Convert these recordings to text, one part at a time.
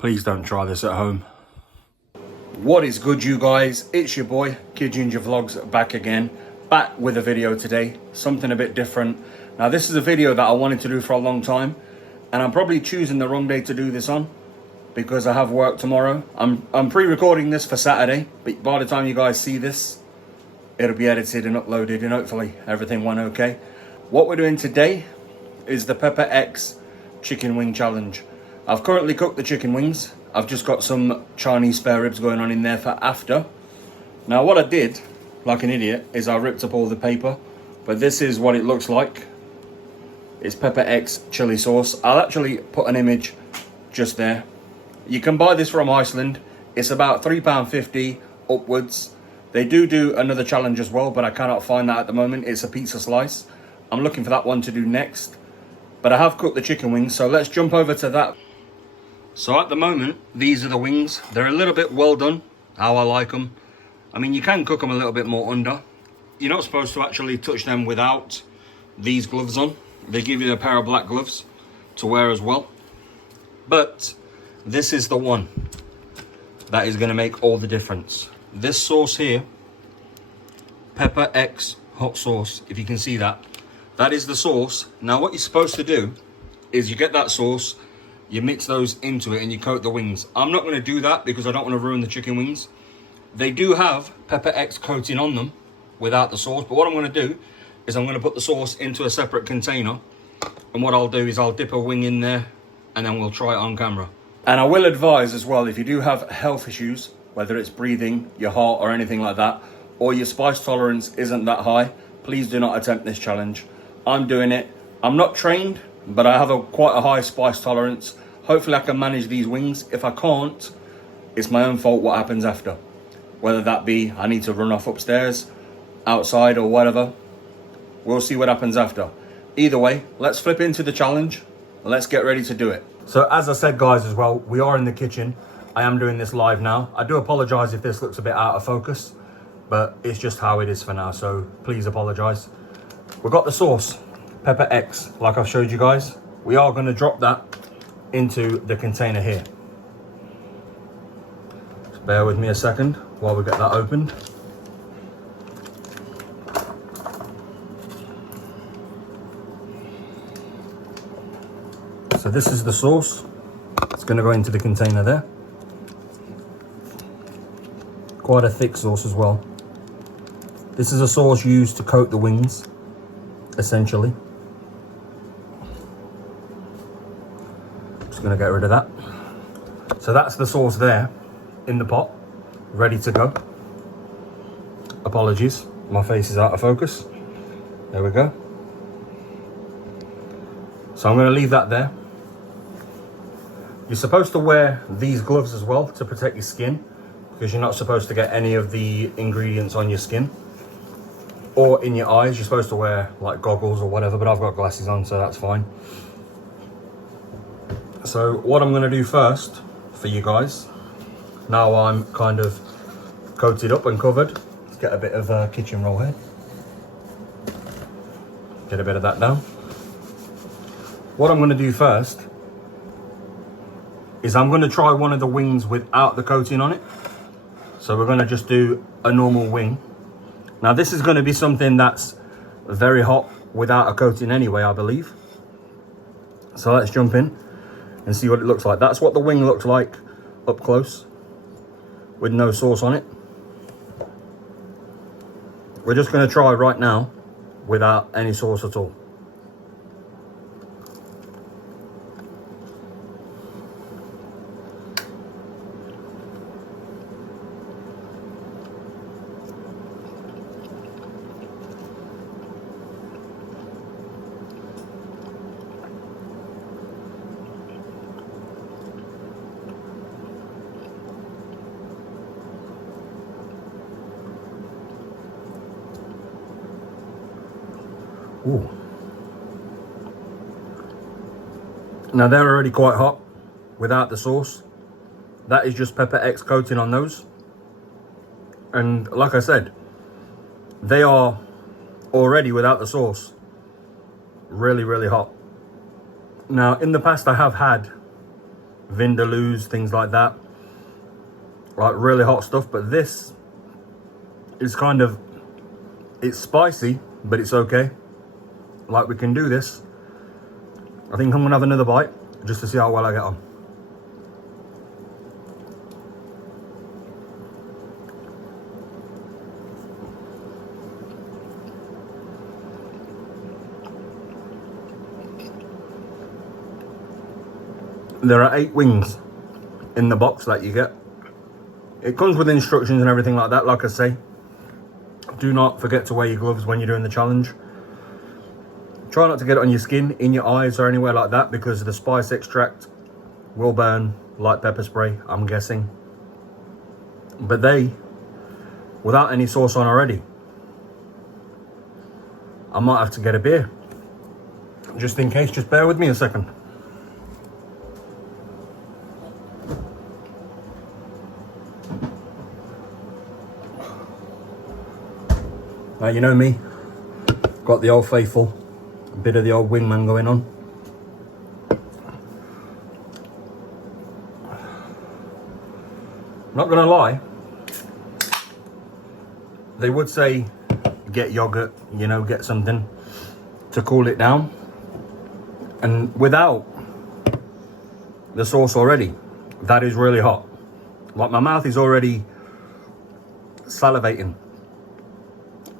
Please don't try this at home. What is good, you guys? It's your boy Kid Ginger Vlogs back again, back with a video today, something a bit different. Now this is a video that I wanted to do for a long time, and I'm probably choosing the wrong day to do this on because I have work tomorrow. I'm pre-recording this for Saturday, but by the time you guys see this, it'll be edited and uploaded, and hopefully everything went okay. What we're doing today is the Pepper X chicken wing challenge. I've currently cooked the chicken wings. I've just got some Chinese spare ribs going on in there for after. Now what I did, like an idiot, is I ripped up all the paper, but this is what it looks like. It's Pepper X chili sauce. I'll actually put an image just there. You can buy this from Iceland. It's about £3.50 upwards. They do another challenge as well, but I cannot find that at the moment. It's a pizza slice. I'm looking for that one to do next. But I have cooked the chicken wings, so let's jump over to that. So at the moment, these are the wings. They're a little bit well done, how I like them. I mean, you can cook them a little bit more under. You're not supposed to actually touch them without these gloves on. They give you a pair of black gloves to wear as well. But this is the one that is going to make all the difference. This sauce here, Pepper X hot sauce, if you can see that. That is the sauce. Now what you're supposed to do is you get that sauce, you mix those into it and you coat the wings. I'm not going to do that because I don't want to ruin the chicken wings. They do have Pepper X coating on them without the sauce, but what I'm going to do is I'm going to put the sauce into a separate container, and what I'll do is I'll dip a wing in there and then we'll try it on camera. And I will advise as well, if you do have health issues, whether it's breathing, your heart or anything like that, or your spice tolerance isn't that high, please do not attempt this challenge. I'm doing it. I'm not trained, but I have quite a high spice tolerance. Hopefully I can manage these wings. If I can't, it's my own fault what happens after. Whether that be I need to run off upstairs, outside or whatever. We'll see what happens after. Either way, let's flip into the challenge. Let's get ready to do it. So as I said, guys, as well, we are in the kitchen. I am doing this live now. I do apologize if this looks a bit out of focus, but it's just how it is for now, so please apologize. We've got the sauce, Pepper X, like I've showed you guys. We are going to drop that into the container here. Just bear with me a second while we get that opened. So this is the sauce. It's going to go into the container there. Quite a thick sauce as well. This is a sauce used to coat the wings, essentially. Just going to get rid of that. So that's the sauce there in the pot, ready to go. Apologies, my face is out of focus. There we go. So I'm going to leave that there. You're supposed to wear these gloves as well to protect your skin, because you're not supposed to get any of the ingredients on your skin or in your eyes. You're supposed to wear like goggles or whatever, but I've got glasses on, so that's fine. So what I'm going to do first for you guys, now I'm kind of coated up and covered, let's get a bit of kitchen roll here. Get a bit of that down. What I'm going to do first is I'm going to try one of the wings without the coating on it. So we're going to just do a normal wing. Now this is going to be something that's very hot without a coating anyway, I believe. So let's jump in and see what it looks like. That's what the wing looks like up close with no sauce on it. We're just going to try right now without any sauce at all. Ooh. Now they're already quite hot without the sauce. That is just Pepper X coating on those. And like I said, they are already without the sauce really, really hot. Now in the past I have had vindaloos, things like that. Like really hot stuff, but this is kind of, it's spicy, but it's okay. Like, we can do this. I think I'm gonna have another bite just to see how well I get on. There are 8 wings in the box that you get. It comes with instructions and everything like that. Like I say, do not forget to wear your gloves when you're doing the challenge. Try not to get it on your skin, in your eyes or anywhere like that, because the spice extract will burn like pepper spray, I'm guessing. But they, without any sauce on already, I might have to get a beer. Just in case, just bear with me a second. You know me, got the old faithful, a bit of the old wingman going on. Not gonna lie, they would say get yogurt, you know, get something to cool it down. And without the sauce already, that is really hot. Like, my mouth is already salivating.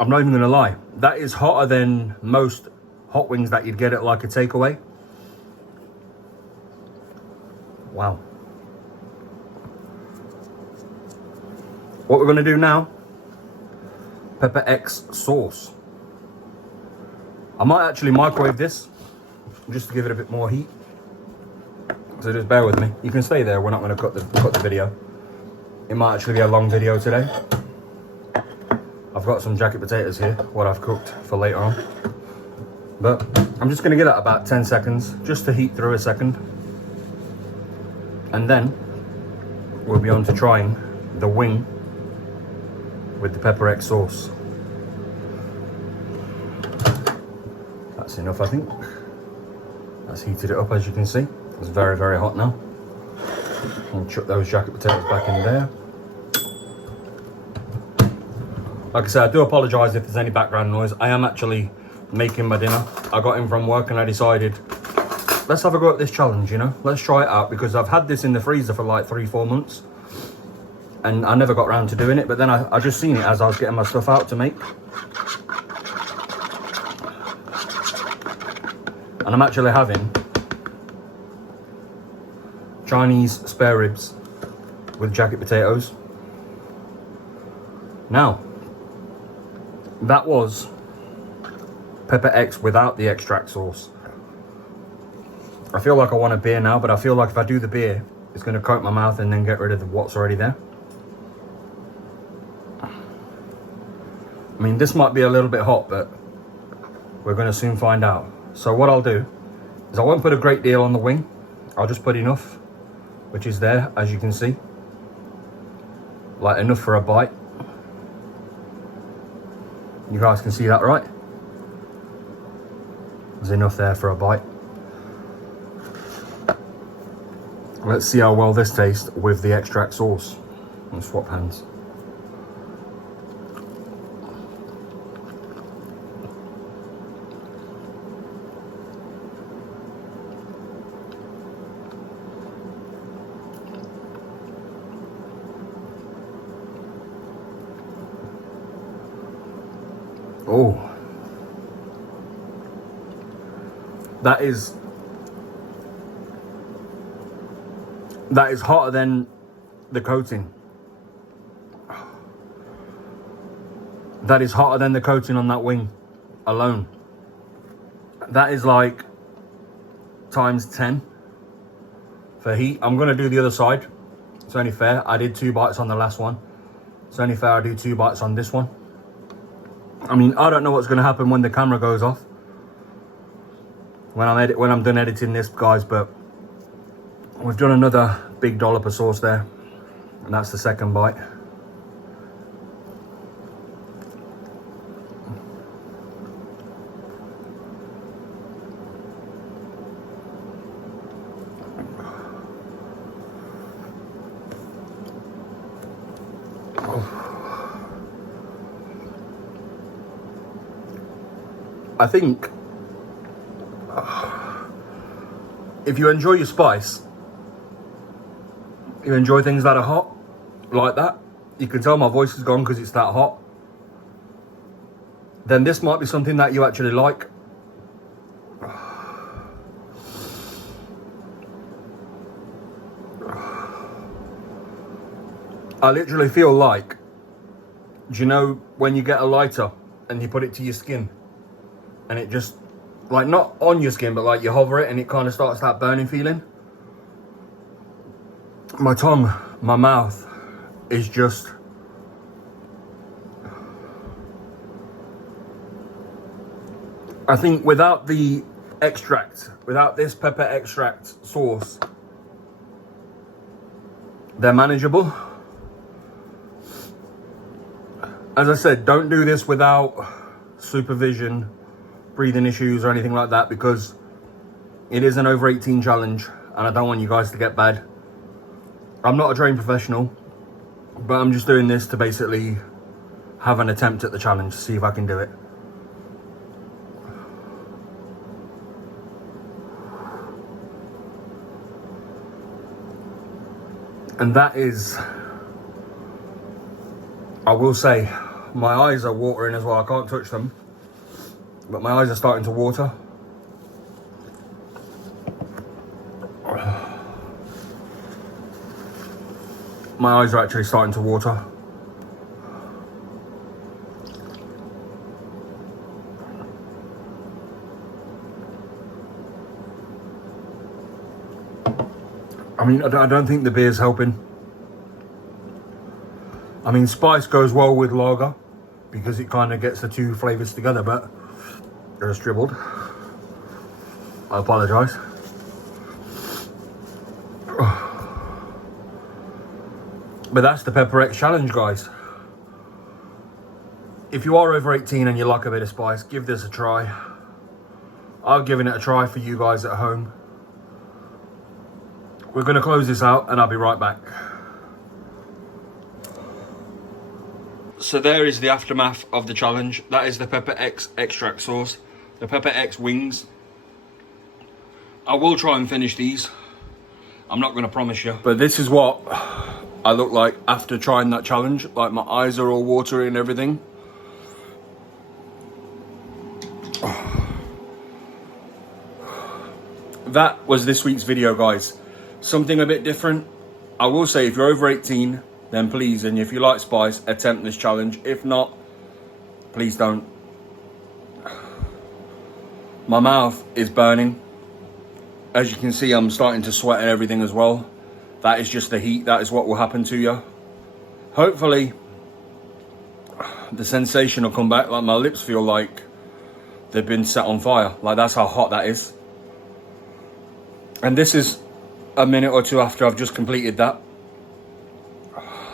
I'm not even gonna lie, that is hotter than most hot wings that you'd get at like a takeaway. Wow. What we're gonna do now, Pepper X sauce. I might actually microwave this just to give it a bit more heat. So just bear with me. You can stay there, we're not gonna cut the video. It might actually be a long video today. I've got some jacket potatoes here, what I've cooked for later on. But I'm just gonna give that about 10 seconds, just to heat through a second. And then we'll be on to trying the wing with the Pepper X sauce. That's enough, I think. That's heated it up, as you can see. It's very, very hot now. I'll chuck those jacket potatoes back in there. Like I said, I do apologise if there's any background noise. I am actually making my dinner. I got in from work and I decided, let's have a go at this challenge, you know? Let's try it out, because I've had this in the freezer for like 3-4 months. And I never got around to doing it, but then I just seen it as I was getting my stuff out to make. And I'm actually having Chinese spare ribs with jacket potatoes. Now, that was Pepper X without the extract sauce. I feel like I want a beer now, but I feel like if I do the beer, it's going to coat my mouth and then get rid of what's already there. I mean, this might be a little bit hot, but we're going to soon find out. So what I'll do is I won't put a great deal on the wing. I'll just put enough, which is there, as you can see. Like, enough for a bite. You guys can see that, right? There's enough there for a bite. Let's see how well this tastes with the extract sauce. Let's swap hands. Oh, that is hotter than the coating. That is hotter than the coating on that wing alone. That is like times 10 for heat. I'm gonna do the other side. It's only fair. I did 2 bites on the last one. It's only fair I do 2 bites on this one. I mean, I don't know what's going to happen when the camera goes off, when I'm done editing this, guys, but we've done another big dollop of sauce there, and that's the second bite. I think if you enjoy your spice, you enjoy things that are hot, like that, you can tell my voice is gone because it's that hot, then this might be something that you actually like. I literally feel like, do you know when you get a lighter and you put it to your skin and it just, like, not on your skin, but like you hover it and it kind of starts that burning feeling? My tongue, my mouth is just, I think without the extract, without this pepper extract sauce, they're manageable. As I said, don't do this without supervision, breathing issues or anything like that, because it is an over 18 challenge and I don't want you guys to get bad. I'm not a trained professional, but I'm just doing this to basically have an attempt at the challenge to see if I can do it. And that is, I will say, my eyes are watering as well. I can't touch them, but my eyes are starting to water. My eyes are actually starting to water. I mean, I don't think the beer's helping. I mean, spice goes well with lager because it kind of gets the two flavors together, but it was dribbled. I apologize. But that's the Pepper X challenge, guys. If you are over 18 and you like a bit of spice, give this a try. I've given it a try for you guys at home. We're going to close this out and I'll be right back. So there is the aftermath of the challenge. That is the Pepper X extract sauce, the Pepper X wings. I will try and finish these. I'm not going to promise you. But this is what I look like after trying that challenge. Like, my eyes are all watery and everything. That was this week's video, guys. Something a bit different. I will say, if you're over 18, then please, and if you like spice, attempt this challenge. If not, please don't. My mouth is burning. As you can see, I'm starting to sweat and everything as well. That is just the heat. That is what will happen to you. Hopefully, the sensation will come back. Like, my lips feel like they've been set on fire. Like, that's how hot that is. And this is a minute or two after I've just completed that.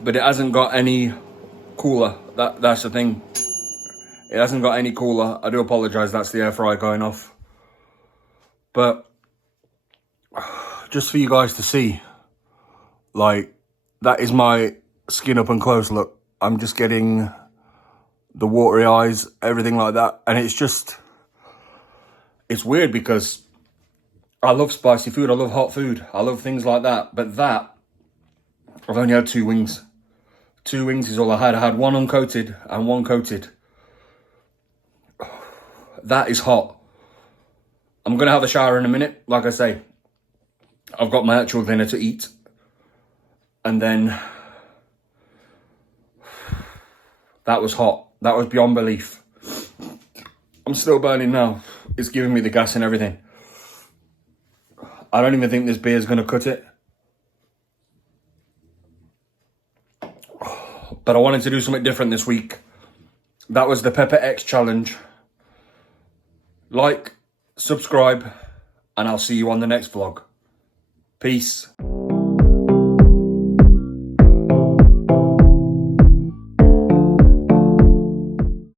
But it hasn't got any cooler. That's the thing. It hasn't got any cooler. I do apologise, that's the air fryer going off. But just for you guys to see, like, that is my skin up and close look. I'm just getting the watery eyes, everything like that. And it's just, it's weird because I love spicy food, I love hot food, I love things like that. But that, I've only had 2 wings. 2 wings is all I had. I had one uncoated and one coated. That is hot. I'm going to have a shower in a minute. Like I say, I've got my actual dinner to eat. And then, that was hot. That was beyond belief. I'm still burning now. It's giving me the gas and everything. I don't even think this beer is going to cut it. But I wanted to do something different this week. That was the Pepper X challenge. Like, subscribe, and I'll see you on the next vlog. Peace.